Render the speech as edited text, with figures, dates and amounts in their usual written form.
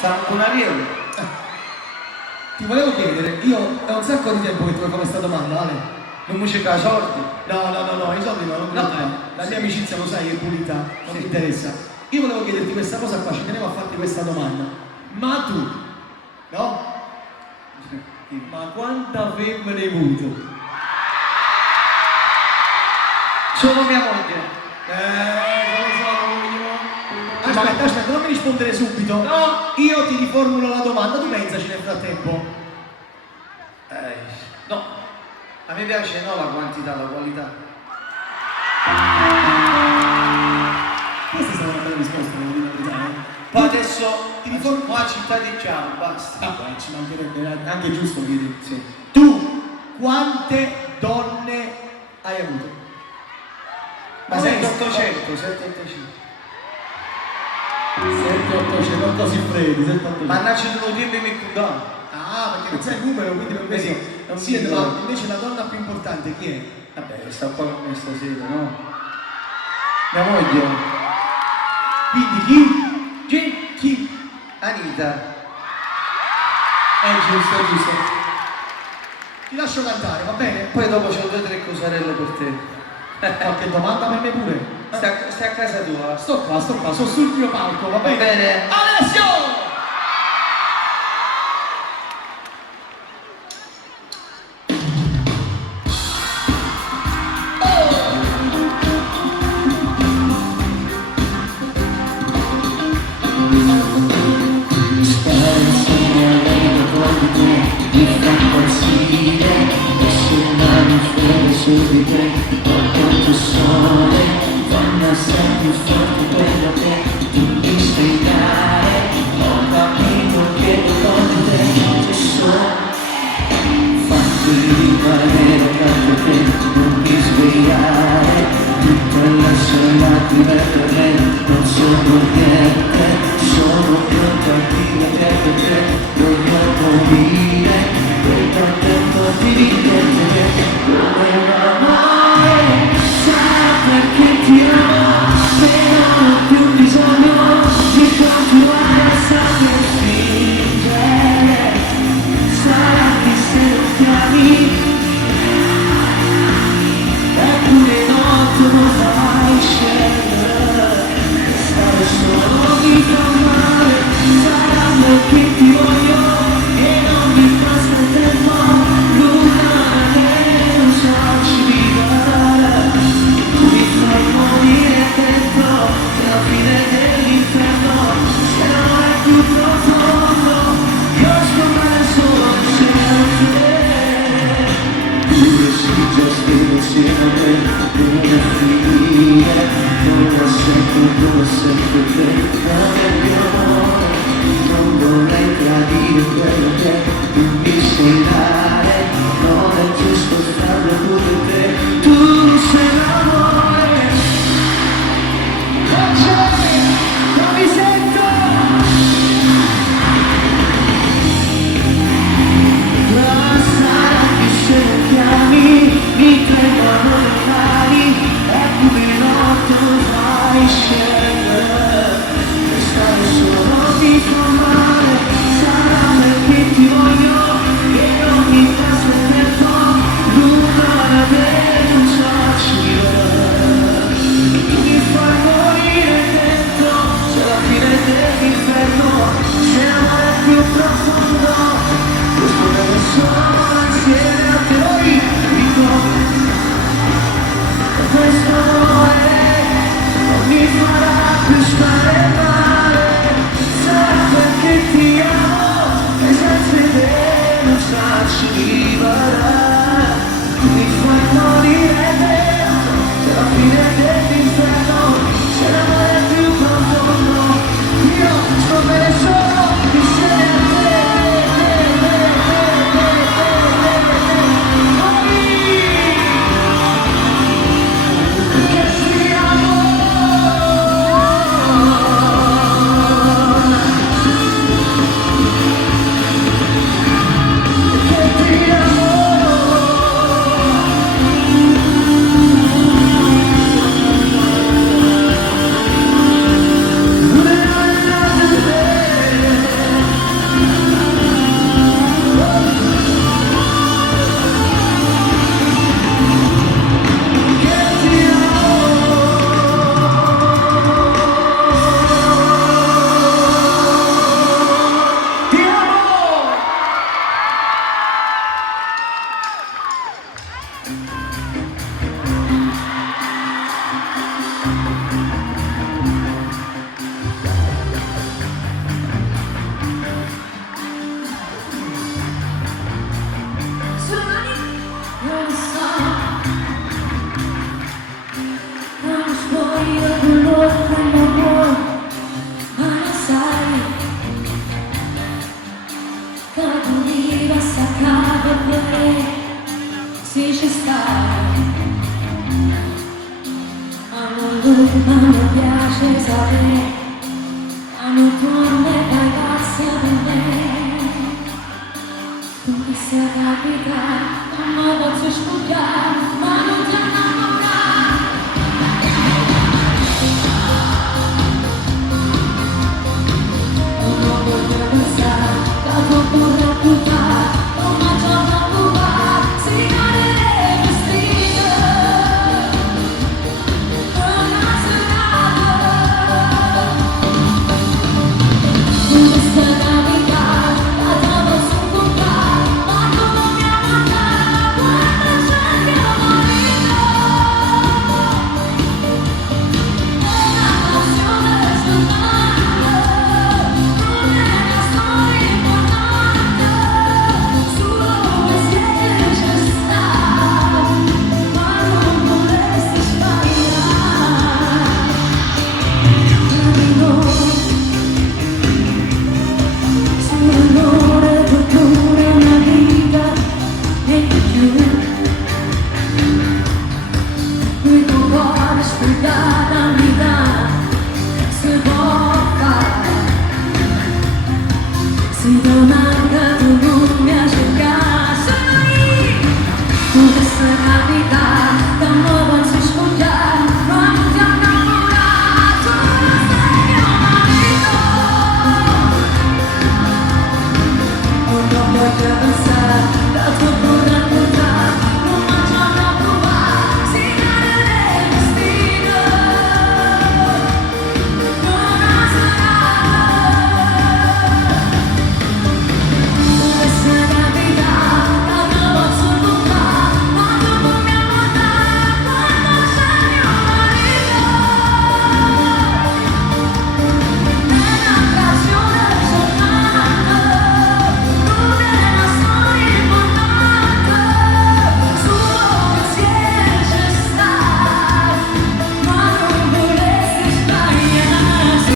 Siamo con Ariel. Ti volevo chiedere, io è un sacco di tempo che ti voglio fare questa domanda, Ale. Non musica soldi? No, i soldi no, non la mia amicizia lo sai è pulita, non mi interessa. Io volevo chiederti questa cosa qua, ci tenevo a farti questa domanda. Ma tu, no? Ma quanta femmina hai avuto? Sono mia moglie. Non lo so, aspetta, non mi rispondere subito. No! Io ti riformulo la domanda, tu pensaci nel frattempo. No, a me piace no la quantità, la qualità. Questa è stata una bella risposta, devo dire la verità. Poi adesso ti riformulo la città di Chiaro, basta. Ci mancherebbe, anche giusto chiedi. Sì. Tu quante donne hai avuto? Ma 700-800, 700, non così freddi, 700. Ma nasce uno tempo e mi condano. Ah, perché non sai il numero, quindi per questo non si è trovato. Invece la donna più importante chi è? Vabbè, sta qua con me stasera, no? Mia moglie. Quindi chi? Chi? Anita. È giusto. Ti lascio cantare, va bene? Poi dopo c'ho 2 o 3 cosarelle per te. Qualche domanda per me pure? Stai a casa tua. Sto qua, sono sul mio palco, va bene? Va bene. Alessio! Mi fa impazzire, essere mani fuori su di te, ho quanto sole, donna sei più forte quello che tu mi sai dare, ho capito che con te ci sono, fatti rimanere accanto a te, non mi svegliare, tutte le sue lacrime per me non sono niente, sono pronto a dire che per te voglio morire. Quel tempo ti ripetere come un amore, sarà perché ti amo, però non ho più bisogno di continuare a saper fingere, sarà che se non chiami, eppure notte non fai scegliere, stare solo mi fa male, sarà perché ti voglio e non mi basta il tempo, l'una che non so ci vivere, tu mi fai morire dentro, alla fine dell'inferno, se non è più profondo, io scommetto solo insieme a te, pure se già scrivo insieme a me, dove finire, dove sempre te, nel mio amore, non vorrei tradire quello che tu mi sai dare, non è giusto farlo pure te, tu sei l'amore, non mi sento, ma sarà che se lo chiami, mi tremano le mani, eppure notte non fai scegliere, stare solo mi fa male, sarà perché ti voglio e non mi passa il tempo, l'una denunciarci, tu mi fai morire dentro, c'è la fine dell'inferno, se non è più profondo, questo deve solo insieme a te, oi, dico, questo non mi farà più stare male, sarà perché ti amo e senza te non saci vivere, mi fai morire dentro, c'è la fine dell'inferno, se non è più profondo, io sto bene solo insieme a te. Che ti amo. ma mi piace sapere quando torni dai passi di me. Tu mi sei capita, non mi posso scordare, ma non ti